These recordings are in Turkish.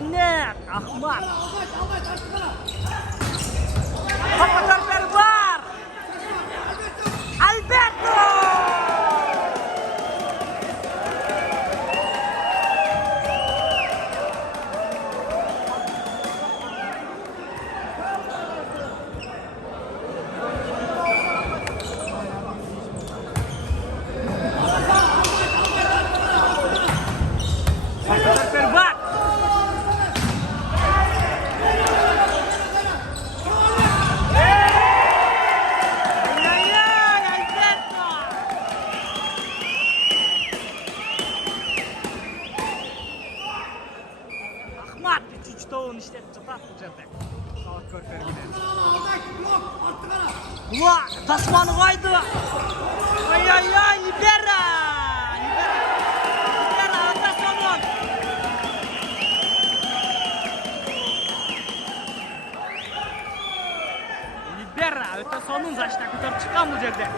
menit. Ahmad. Pemain terbar. Alberto. Terbar. Ahmad 3 to'g'on ishlab chiqadi bu yerda. Soat ko'rpergida. Ula, tasmani qo'ydi. Ay, libera. Libera, tasmon. Libera, o'ta sonun zashta ko'tarib chiqqan bu yerda.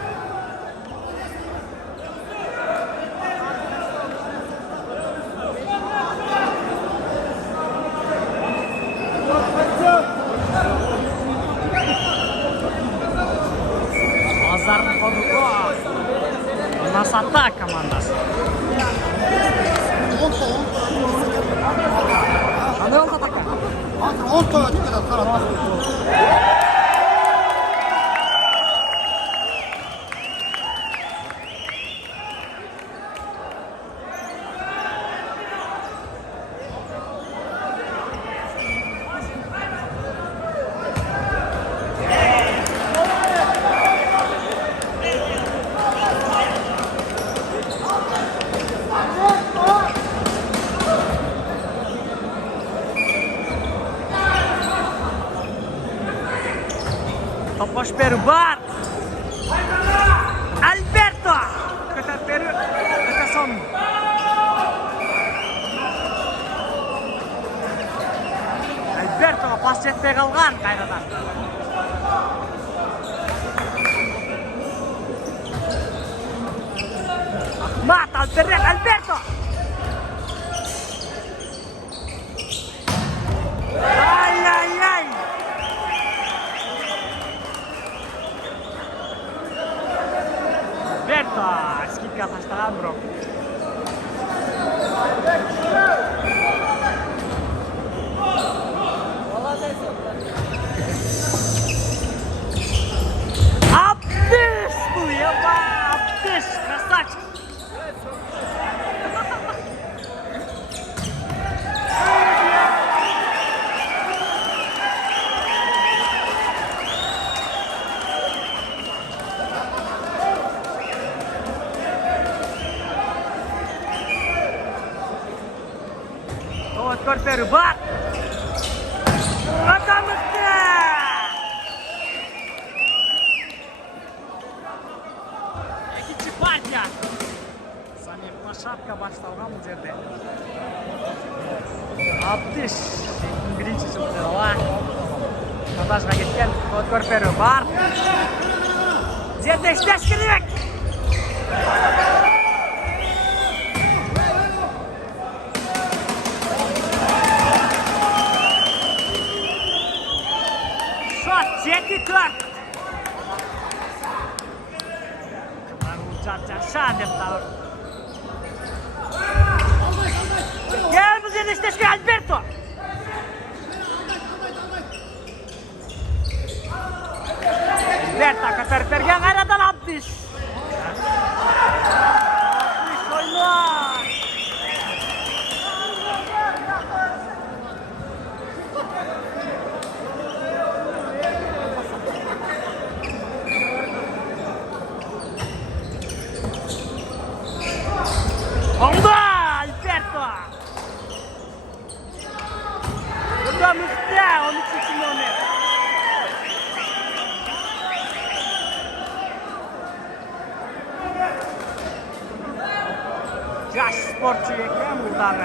Azar Korukov. Nasata komandasi. Qanday oldi taka? Hozir 10 ta chiqadi qarab. Topaş Perbar. Alberto. Ko'tarib berdi. O'ta son. Alberto pas yetmay qolgan qayradan. Ahmad Alberto. Ay. Alberto, skikka tashlagan biroq. Abdish bu ya, Abdish, красавчик. Perbar. Atamızda. İkinci partiya. Saniyetma şapka başlagan bu yerde. Abdish. Birinchi chiqdi. Natashga ketgan O'tkir Perbar. Yerda ishlash kerak. Jeki Clark. Charchaşan deb davr. Gel bu yerda ishlashga Alberto. Alberto ko'tarib bergan qayradan Abdish. Abdish o'ynaydi. Onda Alberto. Bunda Muhta 13 nomer. Yaş sporcu ekan bular.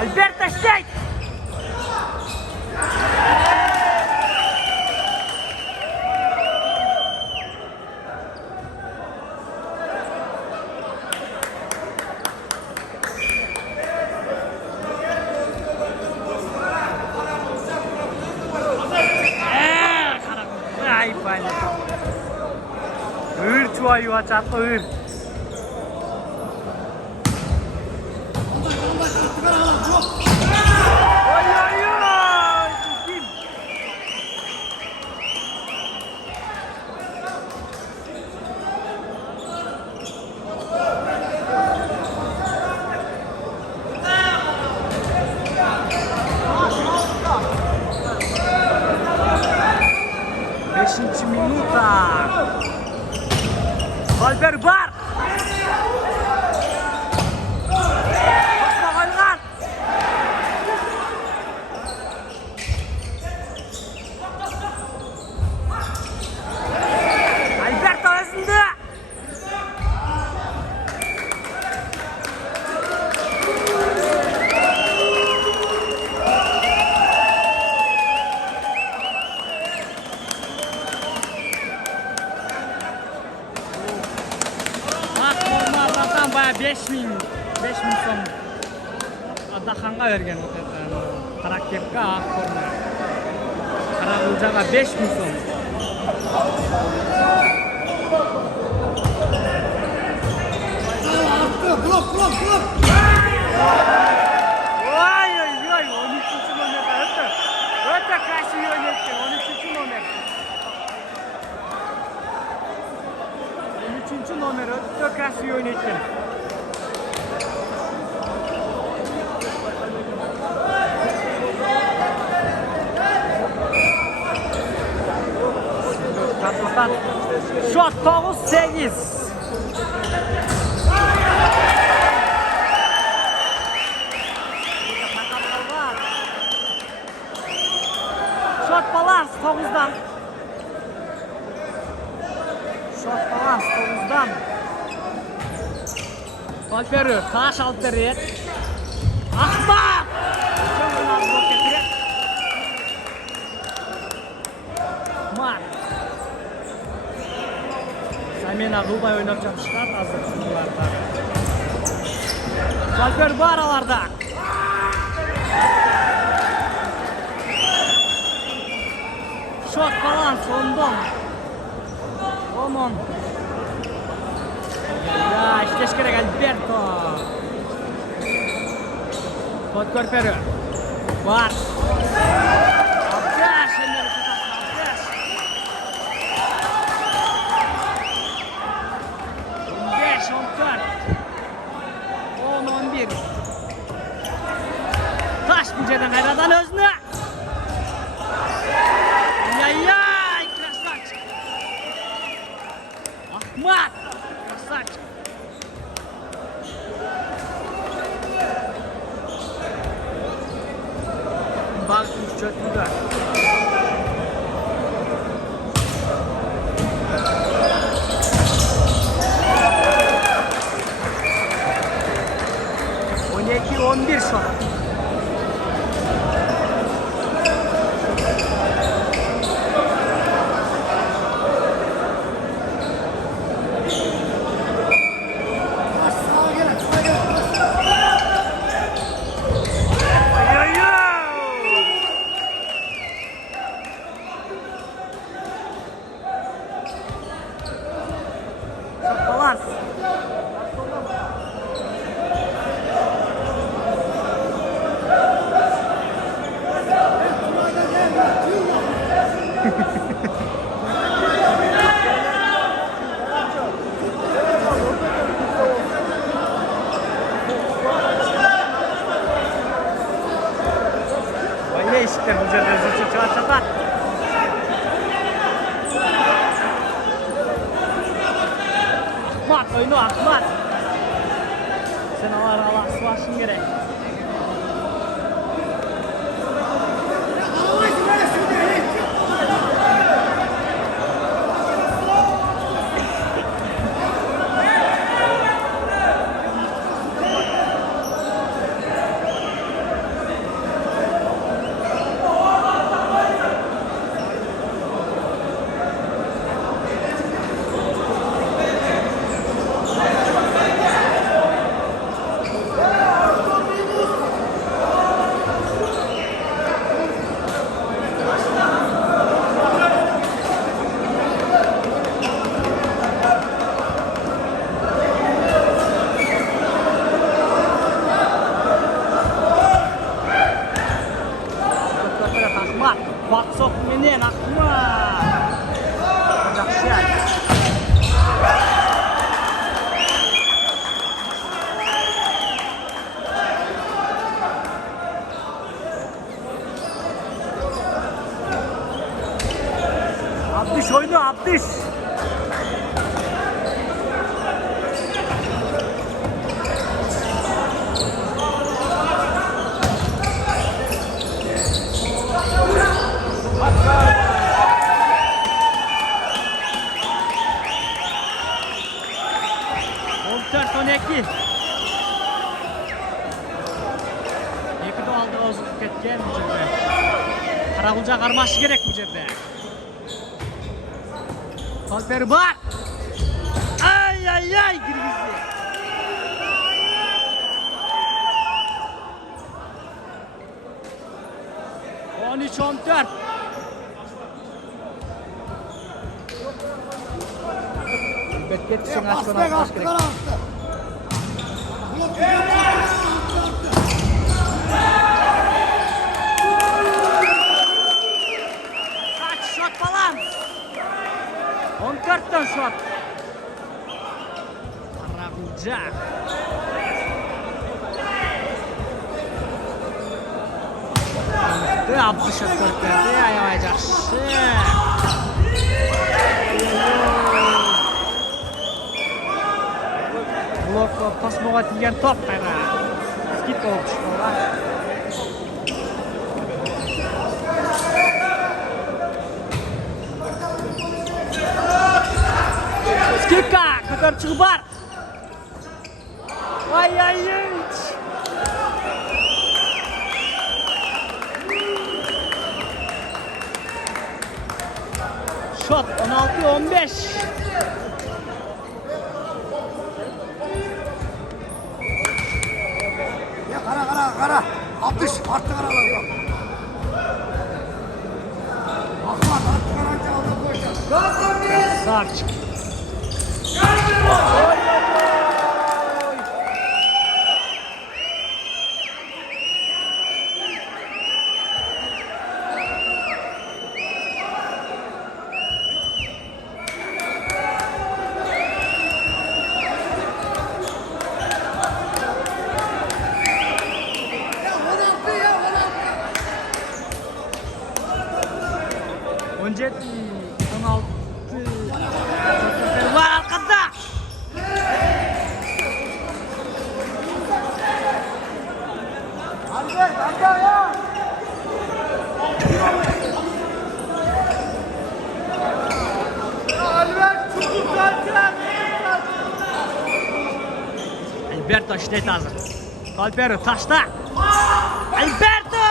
Alberto Stein. Ой, açar oyun. Oy oy oy. Kim? Beşinci minuta. Alper var. Topla Algan. Alper tavasında. Bayağı 5.000 so'm Adaxonga bergan Qarakepga aq forma. Qarag'uljaga 5.000 so'm. Blok. Oy oy oy 13. nomerda o'ta krasiv o'ynayotgan 13. nomer. 13. nomer o'ta krasiv o'ynayotgan. Shot 9-8. Shot balans 9'dan. Shot balans 9'dan. Alperi taş alıp veriyor. Ahmet! Mat. Samena Rubay oynap çalıştılar hazır bunlarda. Alper bu aralarda. Shot balans 10'dan. 10. Ya işleş gerek Alberto. Pot Korperi. Var. Abdaş. Abdaş. 15, 14. 10, 11. Taş güceden hayradan özünü. Yay, krasavчик. Ahmet. Krasavчик. Bak çöktüler. On 11 şu an. Değişikler bu cadde çatar. Ahmet oyunu Ahmet. Sen Allah sulaşın gerek. oyunu Abdüş. Sonraki. İki de aldı ozluk ketken bu cebde. Karagulca karmaşı gerek bu cebde. Kalperi bak. Ay ay ay girgizli. On üç, 14. Betket Basbek attı kara attı. Kaç şut falan. 14'ten şut. Karagulca. Abdü şut verdi. Ayavayacak. Blok pasmoğa tigen top kayda. Skit oldu şuna. Skitka kotor çıkıp var. Ay ay ay. Şut 16-15. Kara. Abdüş attı karalar yok. Ahmet attı karaca aldı koyacak. Sarç. Önce 16 var arkada. Hadi ya. Alberto işlet hazır. Kalperi taşta. Alberto!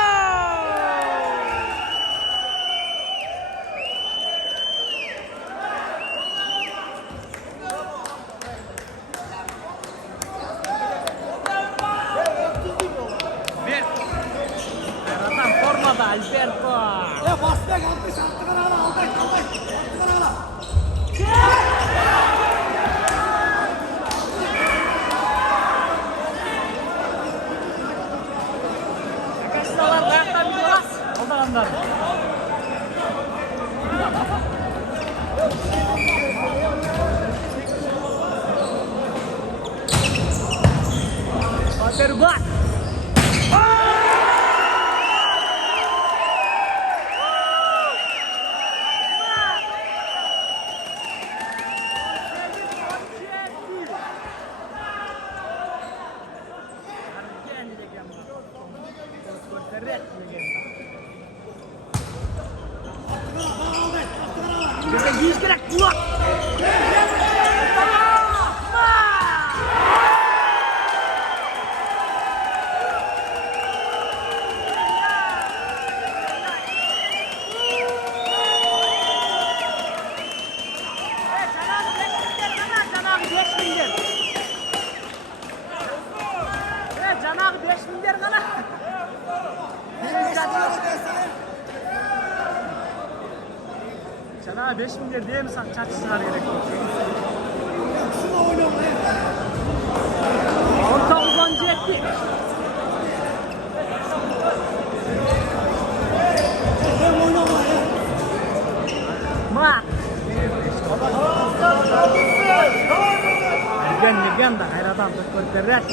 Adam formada Alberto. Basbek atmış attı karalar aldı. Attı karalar. Arkadaşlar ayakta bir dolas. Odalanlar. Kalperi bak. Bize 100 gerek kulak. Canağı 5 milyar kana. Canağı 5 milyar değil mi çatışsın gerek yok. Şunu oynamaya. Orta uzancı etti. Hem oynamaya. Mak. Legenda hayradan doktor Terret.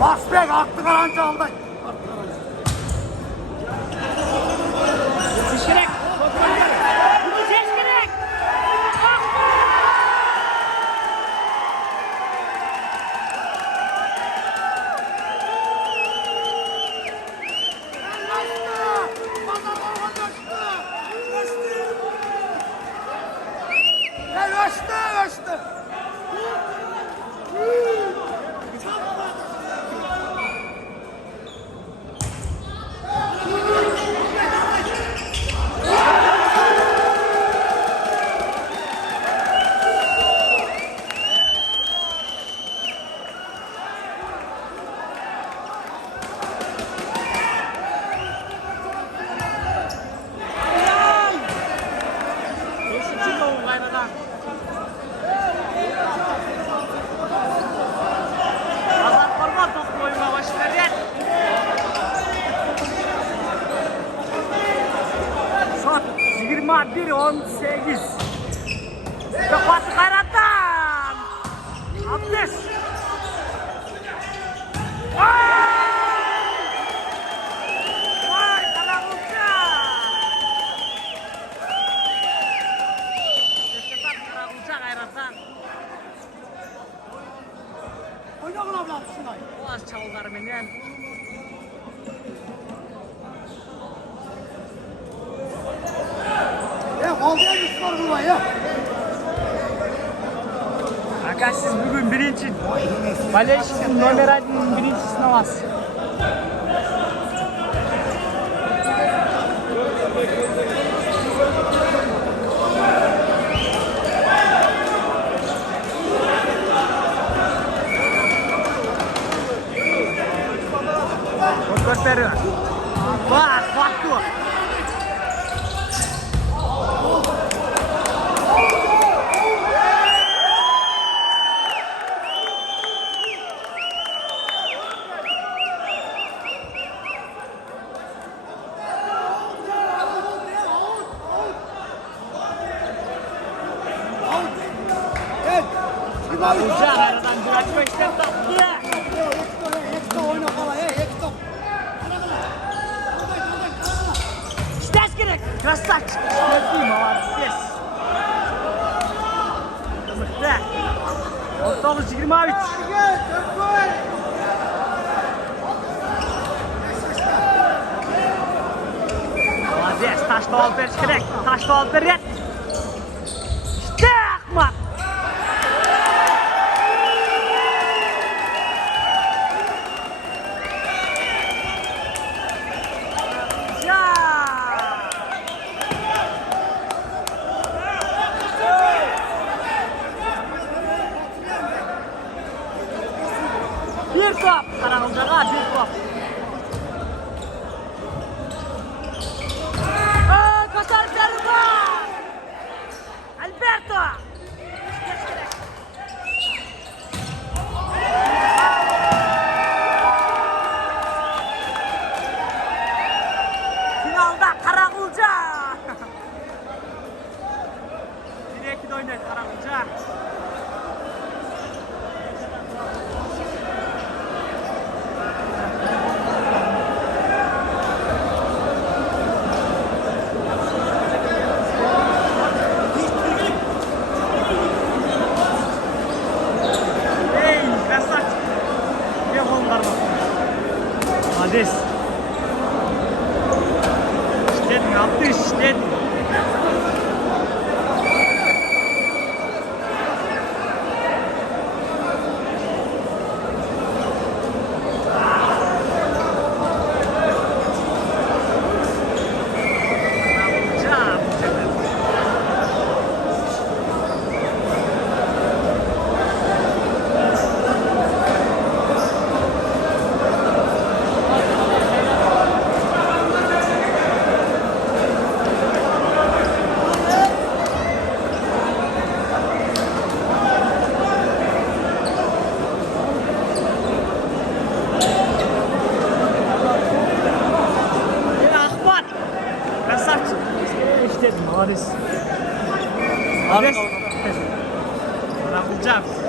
Basbek Attı garanti aldı. Şişkirek. Şişkirek. Röştü. Shot 21-18. Tepat Khairatan. Abdes. Woi, kalah ucap. Cepat kalah ucap Khairatan. Oynayın ablam şunay. Boğaz çalılar menen. Aldıya gitsinler burada ya. Aka siz bugün birinci Maleşya'nın Nomer Ali'nin birinci sınavası. Gösteriyor. Bak dur. Evet. Ucak aradan bırakmak ister tatlı. Ekto oyna kala. Ekto. Stes gerek. Красавчик. Смотри, молодец. Kızıktı. 19-23. Молодец. Taşla alıp veriş gerek. Taşla alıp veriş. İşte Ahmet. Bir top. Karahılcağa bir top. Koşar Ferruba. Alberto. Finalda Karahılca. 1-2'de oynar Karahılca. Молодец. Işledin, yaptı işledin. Молодец. Молодец. Молодец.